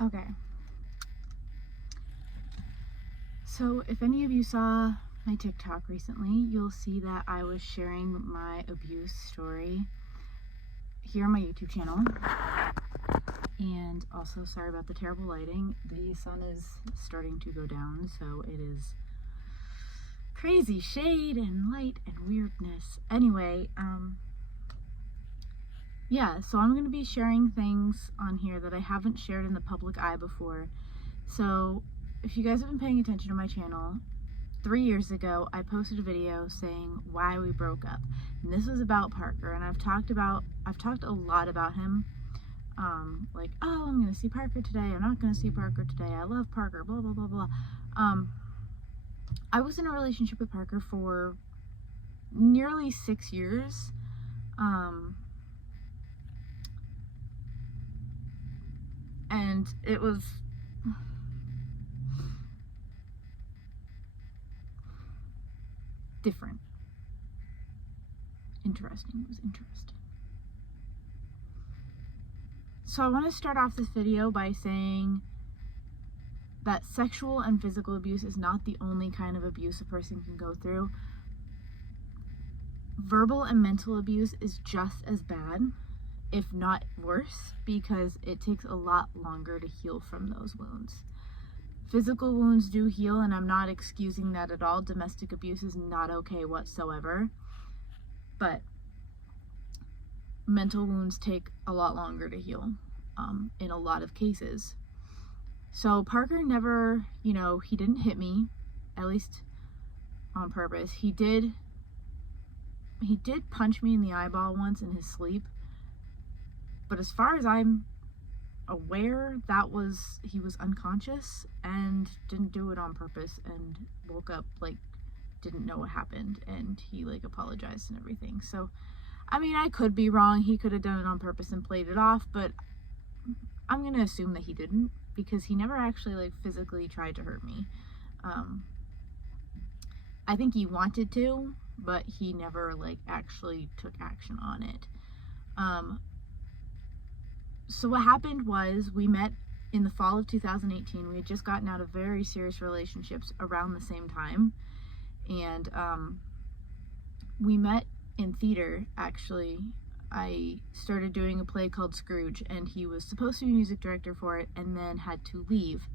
Okay. So if any of you saw my TikTok recently, you'll see that I was sharing my abuse story here on my YouTube channel. And also, sorry about the terrible lighting. The sun is starting to go down, so it is crazy shade and light and weirdness. Anyway, yeah, so I'm going to be sharing things on here that I haven't shared in the public eye before. So if you guys have been paying attention to my channel, 3 years ago I posted a video saying why we broke up, and this was about Parker. And I've talked a lot about him, like, oh, I'm gonna see Parker today, I'm not gonna see Parker today, I love Parker, blah blah blah blah. I was in a relationship with Parker for nearly 6 years. And it was different. Interesting. It was interesting. So I want to start off this video by saying that sexual and physical abuse is not the only kind of abuse a person can go through. Verbal and mental abuse is just as bad, if not worse, because it takes a lot longer to heal from those wounds. Physical wounds do heal, and I'm not excusing that at all. Domestic abuse is not okay whatsoever. But mental wounds take a lot longer to heal, in a lot of cases. So Parker never, he didn't hit me, at least on purpose. He did punch me in the eyeball once in his sleep. But as far as I'm aware, he was unconscious and didn't do it on purpose, and woke up like didn't know what happened, and he like apologized and everything. So I mean, I could be wrong. He could have done it on purpose and played it off, but I'm gonna assume that he didn't, because he never actually like physically tried to hurt me. I think he wanted to, but he never like actually took action on it. So what happened was, we met in the fall of 2018. We had just gotten out of very serious relationships around the same time, and we met in theater. Actually, I started doing a play called Scrooge, and he was supposed to be music director for it and then had to leave.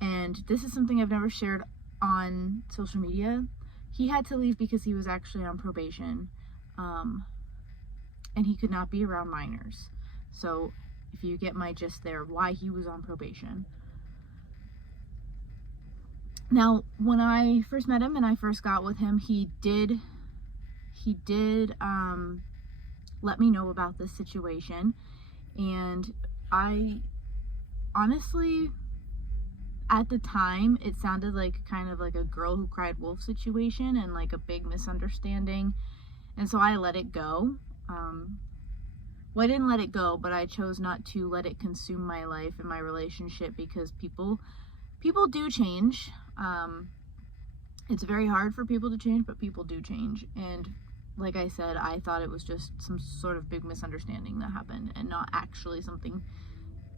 And this is something I've never shared on social media. He had to leave because he was actually on probation, and he could not be around minors. So if you get my gist there, why he was on probation. Now, when I first met him and I first got with him, he did let me know about this situation. And I honestly, at the time, it sounded like kind of like a girl who cried wolf situation, and like a big misunderstanding. And so I let it go. Well, I didn't let it go, but I chose not to let it consume my life and my relationship, because people do change. It's very hard for people to change, but people do change. And like I said, I thought it was just some sort of big misunderstanding that happened, and not actually something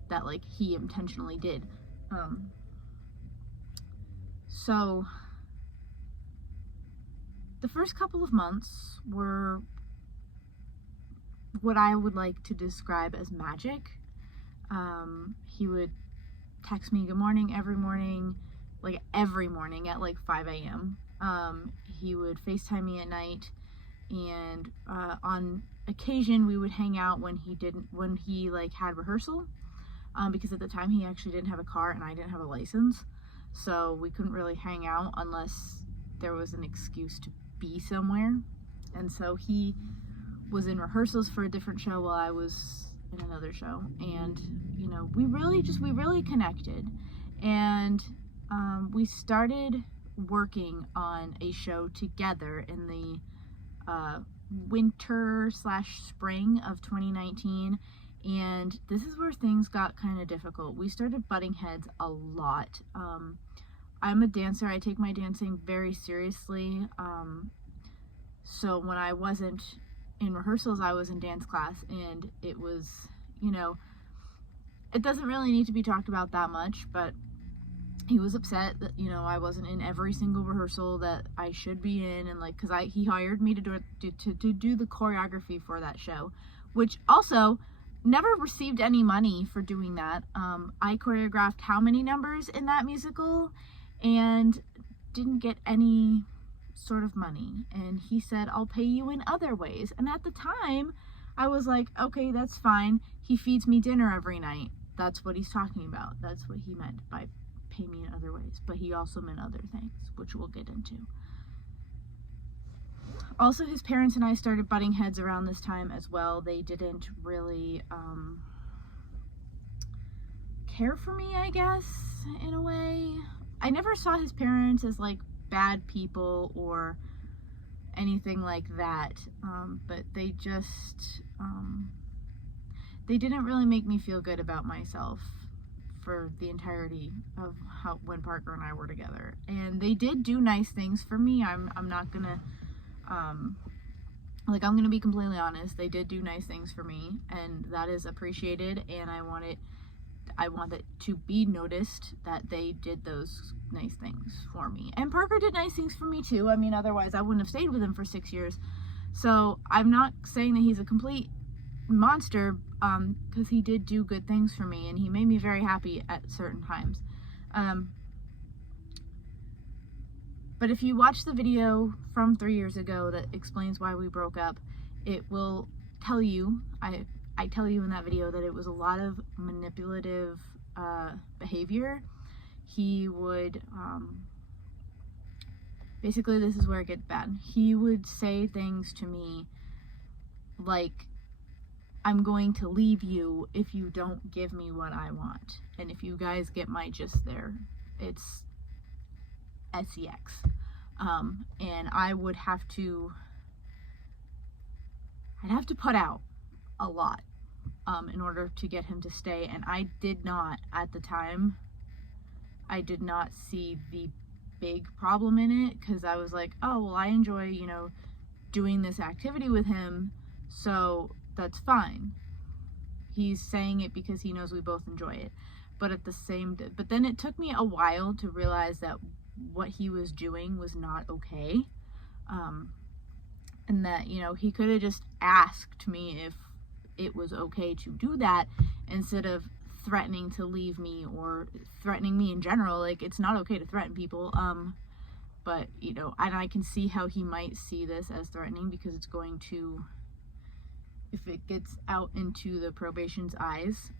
that like he intentionally did. So the first couple of months were what I would like to describe as magic. He would text me good morning every morning at like 5 a.m. He would FaceTime me at night, and on occasion we would hang out when he like had rehearsal, because at the time he actually didn't have a car and I didn't have a license, so we couldn't really hang out unless there was an excuse to be somewhere. And so he was in rehearsals for a different show while I was in another show, and we really connected. And we started working on a show together in the winter/spring of 2019, and this is where things got kind of difficult. We started butting heads a lot. I'm a dancer. I take my dancing very seriously. So when I wasn't in rehearsals, I was in dance class, and it was, it doesn't really need to be talked about that much, but he was upset that, you know, I wasn't in every single rehearsal that I should be in, and like, because he hired me to do the choreography for that show, which also never received any money for doing that. I choreographed how many numbers in that musical and didn't get any sort of money, and he said, I'll pay you in other ways. And at the time I was like, okay, that's fine. He feeds me dinner every night. That's what he's talking about. That's what he meant by pay me in other ways. But he also meant other things, which we'll get into. Also, his parents and I started butting heads around this time as well. They didn't really care for me, I guess, in a way. I never saw his parents as like bad people or anything like that, but they just they didn't really make me feel good about myself for the entirety of when Parker and I were together. And they did do nice things for me. I'm not gonna I'm gonna be completely honest. They did do nice things for me, and that is appreciated, and I want it to be noticed that they did those nice things for me. And Parker did nice things for me too. I mean, otherwise I wouldn't have stayed with him for 6 years. So I'm not saying that he's a complete monster, because he did do good things for me, and he made me very happy at certain times. But if you watch the video from 3 years ago that explains why we broke up, it will tell you, I tell you in that video, that it was a lot of manipulative behavior. He would, basically this is where it gets bad. He would say things to me like, I'm going to leave you if you don't give me what I want. And if you guys get my gist there, it's sex. And I'd have to put out a lot in order to get him to stay. And I did not, at the time, I did not see the big problem in it, because I was like, oh, well, I enjoy, you know, doing this activity with him, so that's fine. He's saying it because he knows we both enjoy it. But then it took me a while to realize that what he was doing was not okay. And that, you know, he could have just asked me if it was okay to do that, instead of threatening to leave me or threatening me in general. Like, it's not okay to threaten people. But, you know, and I can see how he might see this as threatening, because it's going to, if it gets out into the probation's eyes,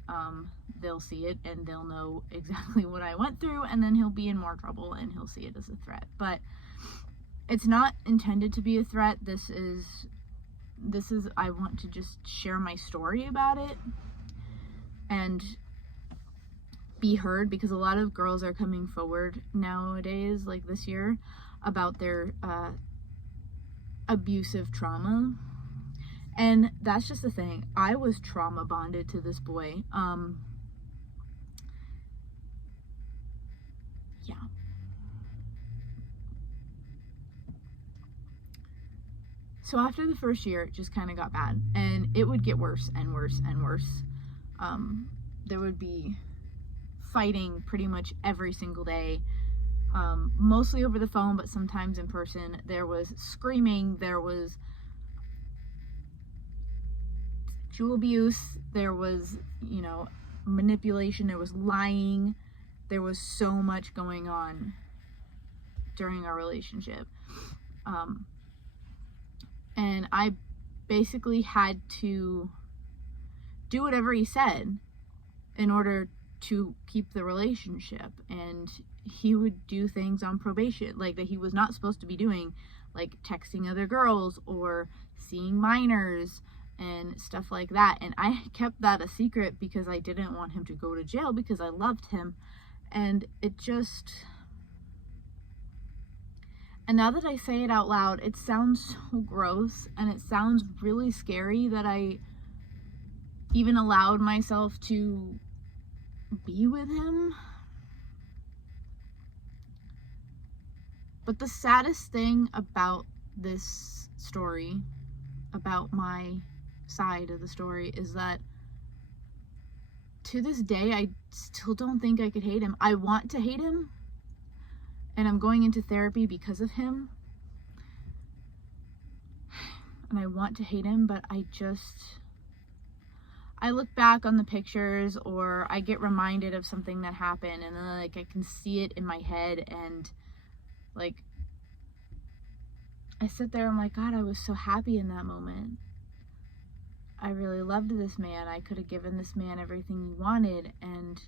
they'll see it and they'll know exactly what I went through, and then he'll be in more trouble and he'll see it as a threat. But it's not intended to be a threat. This is I want to just share my story about it and be heard, because a lot of girls are coming forward nowadays, like this year, about their abusive trauma. And that's just the thing. I was trauma bonded to this boy. Yeah. So after the first year, it just kind of got bad, and it would get worse and worse and worse. There would be fighting pretty much every single day, mostly over the phone, but sometimes in person. There was screaming, there was sexual abuse, there was, you know, manipulation, there was lying, there was so much going on during our relationship. And I basically had to do whatever he said in order to keep the relationship. And he would do things on probation, like, that he was not supposed to be doing, like texting other girls or seeing minors and stuff like that. And I kept that a secret because I didn't want him to go to jail, because I loved him. And it just, and now that I say it out loud, it sounds so gross, and it sounds really scary that I even allowed myself to be with him. But the saddest thing about this story, about my side of the story, is that to this day, I still don't think I could hate him. I want to hate him, and I'm going into therapy because of him. And I want to hate him, but I look back on the pictures, or I get reminded of something that happened, and then like I can see it in my head, and like I sit there, I'm like, God, I was so happy in that moment. I really loved this man. I could have given this man everything he wanted, and,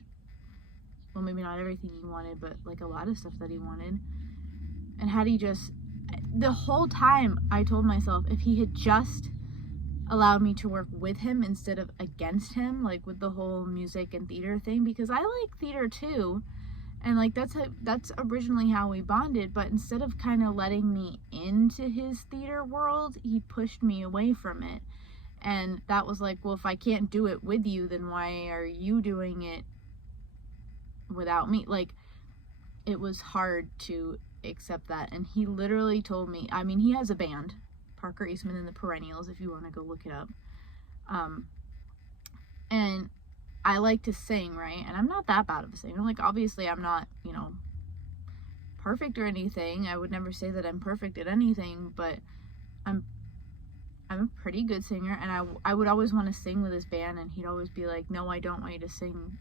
well, maybe not everything he wanted, but like a lot of stuff that he wanted. And had he just, the whole time I told myself, if he had just allowed me to work with him instead of against him, like with the whole music and theater thing, because I like theater too, and like that's originally how we bonded, but instead of kind of letting me into his theater world, he pushed me away from it. And that was like, well, if I can't do it with you, then why are you doing it without me? Like, it was hard to accept that. And he literally told me, I mean, he has a band, Parker Eastman and the Perennials, if you want to go look it up. And I like to sing, right? And I'm not that bad of a singer. Like, obviously, I'm not, perfect or anything. I would never say that I'm perfect at anything, but I'm a pretty good singer, and I would always want to sing with his band, and he'd always be like, no, I don't want you to sing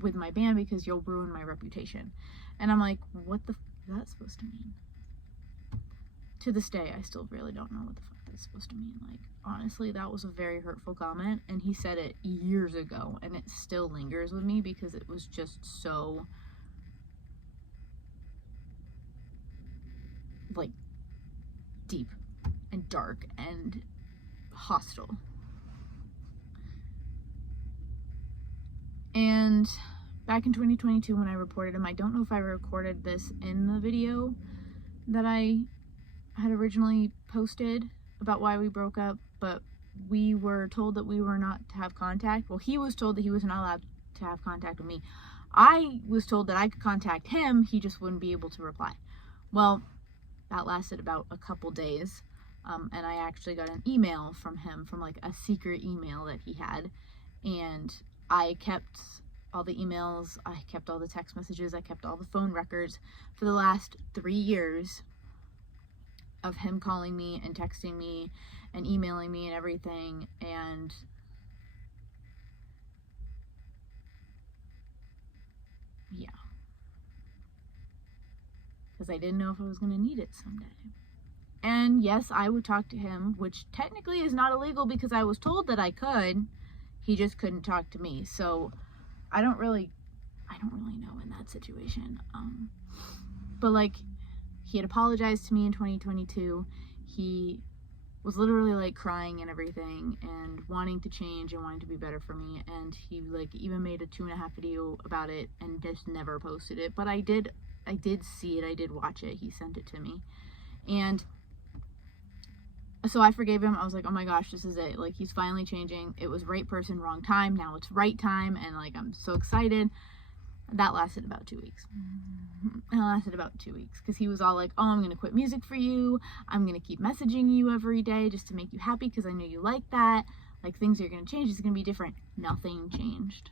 with my band because you'll ruin my reputation. And I'm like, what the is that supposed to mean? To this day, I still really don't know what the fuck that's supposed to mean. Like, honestly, that was a very hurtful comment, and he said it years ago, and it still lingers with me because it was just so, like, deep and dark and hostile. And back in 2022, when I reported him, I don't know if I recorded this in the video that I had originally posted about why we broke up, but we were told that we were not to have contact. Well, he was told that he was not allowed to have contact with me. I was told that I could contact him, he just wouldn't be able to reply. Well, that lasted about a couple days. And I actually got an email from him, from like a secret email that he had, and I kept all the emails, I kept all the text messages, I kept all the phone records for the last 3 years of him calling me and texting me and emailing me and everything. And yeah, because I didn't know if I was going to need it someday. And yes, I would talk to him, which technically is not illegal because I was told that I could. He just couldn't talk to me. So I don't really know in that situation. But like, he had apologized to me in 2022. He was literally like crying and everything and wanting to change and wanting to be better for me. And he like even made a 2.5 video about it and just never posted it. But I did see it. I did watch it. He sent it to me. And so I forgave him. I was like, oh my gosh, this is it. Like, he's finally changing. It was right person, wrong time. Now it's right time. And like, I'm so excited. That lasted about 2 weeks. Because he was all like, oh, I'm going to quit music for you. I'm going to keep messaging you every day just to make you happy because I know you like that. Like, things are going to change. It's going to be different. Nothing changed.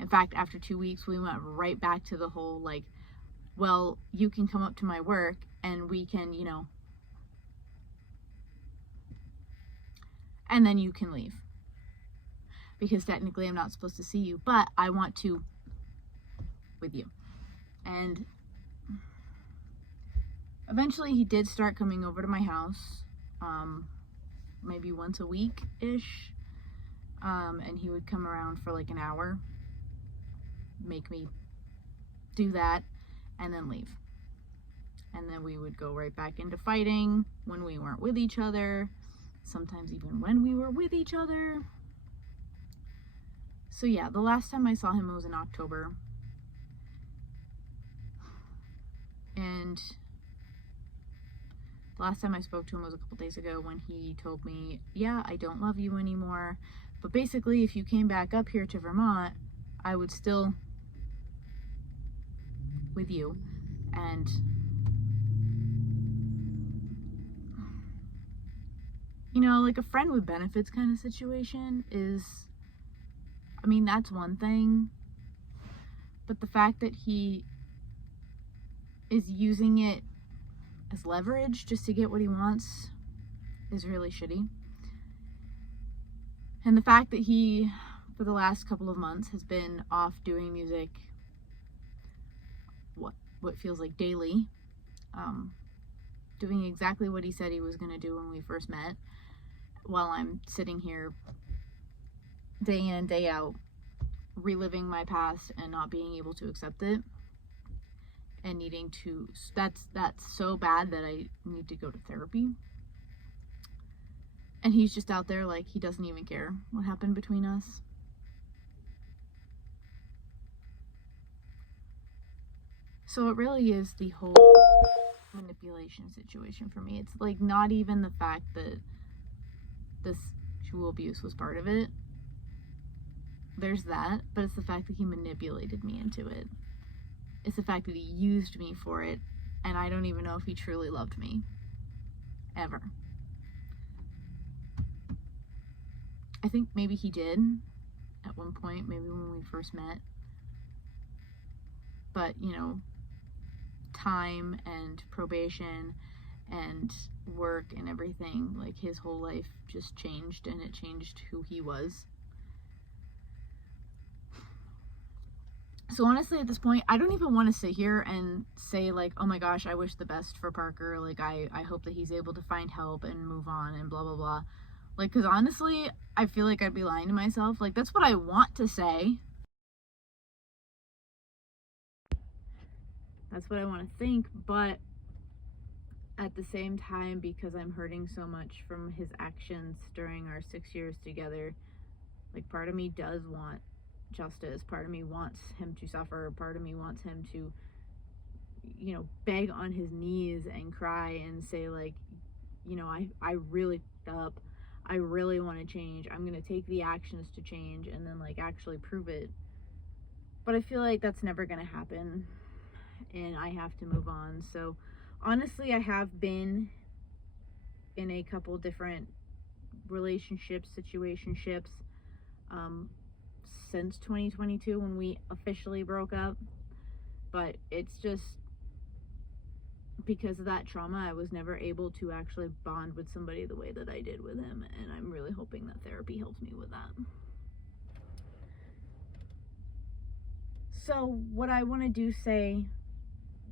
In fact, after 2 weeks, we went right back to the whole, like, well, you can come up to my work and we can, and then you can leave. Because technically I'm not supposed to see you, but I want to with you. And eventually he did start coming over to my house, maybe once a week-ish. And he would come around for like an hour, make me do that, and then leave. And then we would go right back into fighting when we weren't with each other. Sometimes even when we were with each other. So yeah, the last time I saw him was in October. And the last time I spoke to him was a couple days ago when he told me, yeah, I don't love you anymore. But basically, if you came back up here to Vermont, I would still with you. And like a friend with benefits kind of situation is, I mean, that's one thing, but the fact that he is using it as leverage just to get what he wants is really shitty. And the fact that he, for the last couple of months, has been off doing music what feels like daily, doing exactly what he said he was going to do when we first met, while I'm sitting here day in and day out reliving my past and not being able to accept it, and needing to, that's so bad that I need to go to therapy. And he's just out there like he doesn't even care what happened between us. So it really is the whole manipulation situation for me. It's like not even the fact that this sexual abuse was part of it. There's that, but it's the fact that he manipulated me into it. It's the fact that he used me for it, and I don't even know if he truly loved me. Ever. I think maybe he did at one point, maybe when we first met. But, you know, time and probation and work and everything, like his whole life just changed, and it changed who he was. So honestly, at this point, I don't even want to sit here and say like, oh my gosh, I wish the best for Parker. Like, I hope that he's able to find help and move on and blah, blah, blah. Like, because honestly, I feel like I'd be lying to myself. Like, that's what I want to say. That's what I want to think. But at the same time, because I'm hurting so much from his actions during our 6 years together, like, part of me does want justice. Part of me wants him to suffer. Part of me wants him to, you know, beg on his knees and cry and say like, you know, I really fucked up. I really want to change. I'm going to take the actions to change and then like actually prove it. But I feel like that's never going to happen, and I have to move on. So honestly, I have been in a couple different relationships, situationships, since 2022 when we officially broke up. But it's just because of that trauma, I was never able to actually bond with somebody the way that I did with him, and I'm really hoping that therapy helps me with that. So what I want to do say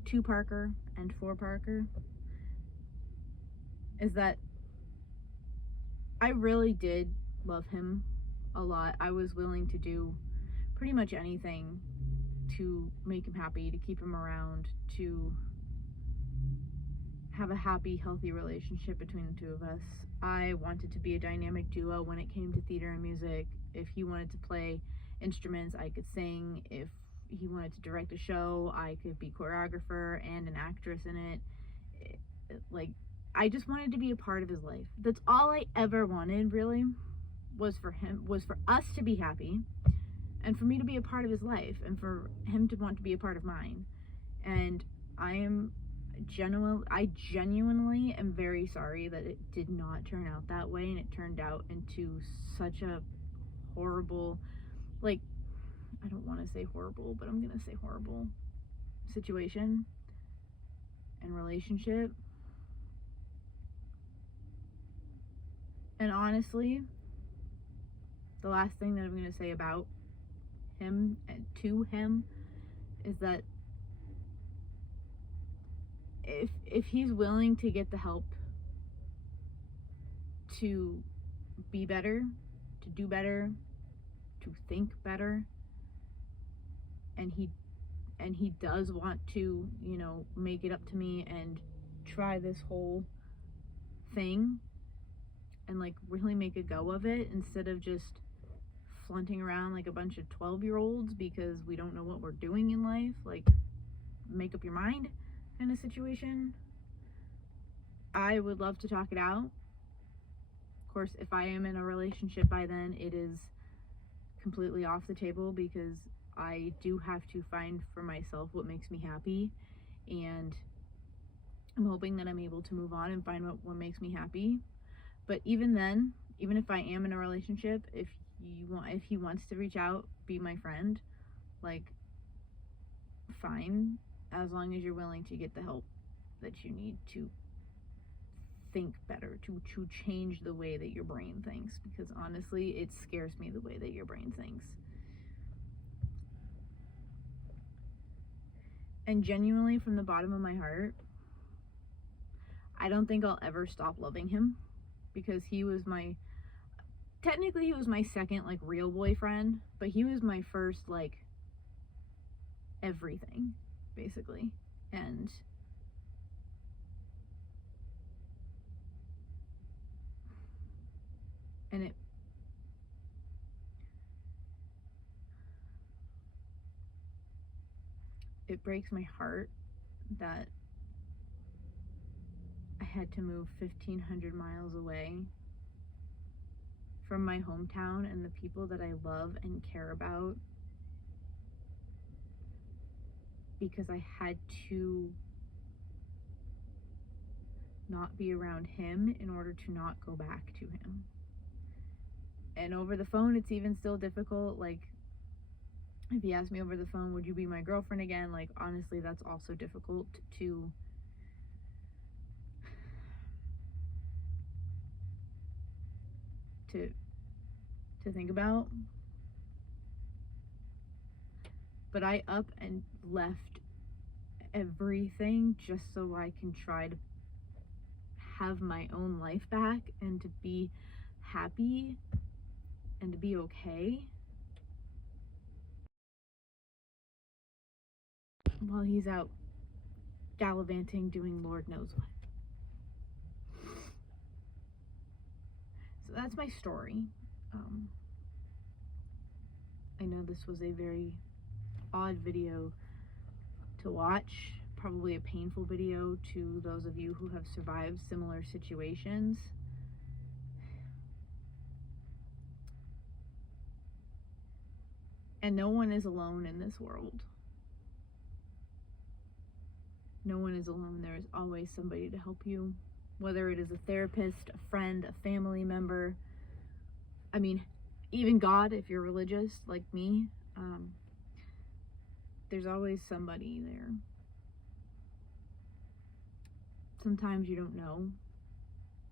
to Parker and for Parker is that I really did love him a lot. I was willing to do pretty much anything to make him happy, to keep him around, to have a happy, healthy relationship between the two of us. I wanted to be a dynamic duo when it came to theater and music. If he wanted to play instruments, I could sing. If he wanted to direct a show, I could be choreographer and an actress in it. Like, I just wanted to be a part of his life. That's all I ever wanted, really, was for us to be happy, and for me to be a part of his life, and for him to want to be a part of mine. And I genuinely am very sorry that it did not turn out that way, and it turned out into such a horrible, like, I don't want to say horrible, but I'm gonna say horrible situation and relationship. And honestly, the last thing that I'm gonna say about him and to him is that if he's willing to get the help to be better, to do better, to think better, and he does want to, you know, make it up to me and try this whole thing and like really make a go of it, instead of just flunting around like a bunch of 12-year-olds because we don't know what we're doing in life, like make up your mind kind of situation, I would love to talk it out. Of course, if I am in a relationship by then, it is completely off the table, because I do have to find for myself what makes me happy, and I'm hoping that I'm able to move on and find what makes me happy. But even then, even if I am in a relationship, if if he wants to reach out, be my friend, like, fine, as long as you're willing to get the help that you need to think better, to change the way that your brain thinks, because honestly, it scares me the way that your brain thinks. And genuinely, from the bottom of my heart, I don't think I'll ever stop loving him, because he was my second, like, real boyfriend, but he was my first, like, everything, basically. And it breaks my heart that I had to move 1,500 miles away from my hometown and the people that I love and care about, because I had to not be around him in order to not go back to him. And over the phone, it's even still difficult. Like, if he asked me over the phone, would you be my girlfriend again? Like, honestly, that's also difficult to think about. But I up and left everything just so I can try to have my own life back and to be happy and to be okay, while he's out gallivanting doing Lord knows what. So that's my story. I know this was a very odd video to watch, probably a painful video to those of you who have survived similar situations. And no one is alone in this world. No one is alone. There is always somebody to help you, whether it is a therapist, a friend, a family member. I mean, even God, if you're religious like me, there's always somebody there. Sometimes you don't know,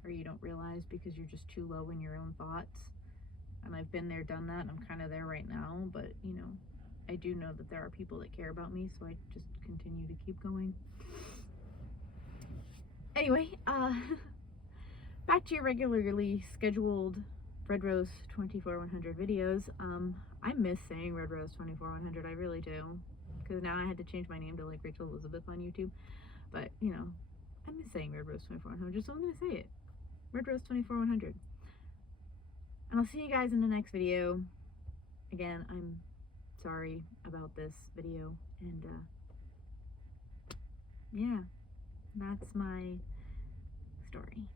or you don't realize because you're just too low in your own thoughts. And I've been there, done that, and I'm kind of there right now, but, you know, I do know that there are people that care about me, so I just continue to keep going. Anyway, back to your regularly scheduled Red Rose 24-100 videos. I miss saying Red Rose 24-100, I really do, because now I had to change my name to, like, Rachel Elizabeth on YouTube, but, you know, I miss saying Red Rose 24-100, so I'm gonna say it. Red Rose 24-100. And I'll see you guys in the next video. Again, I'm sorry about this video, and yeah, that's my story.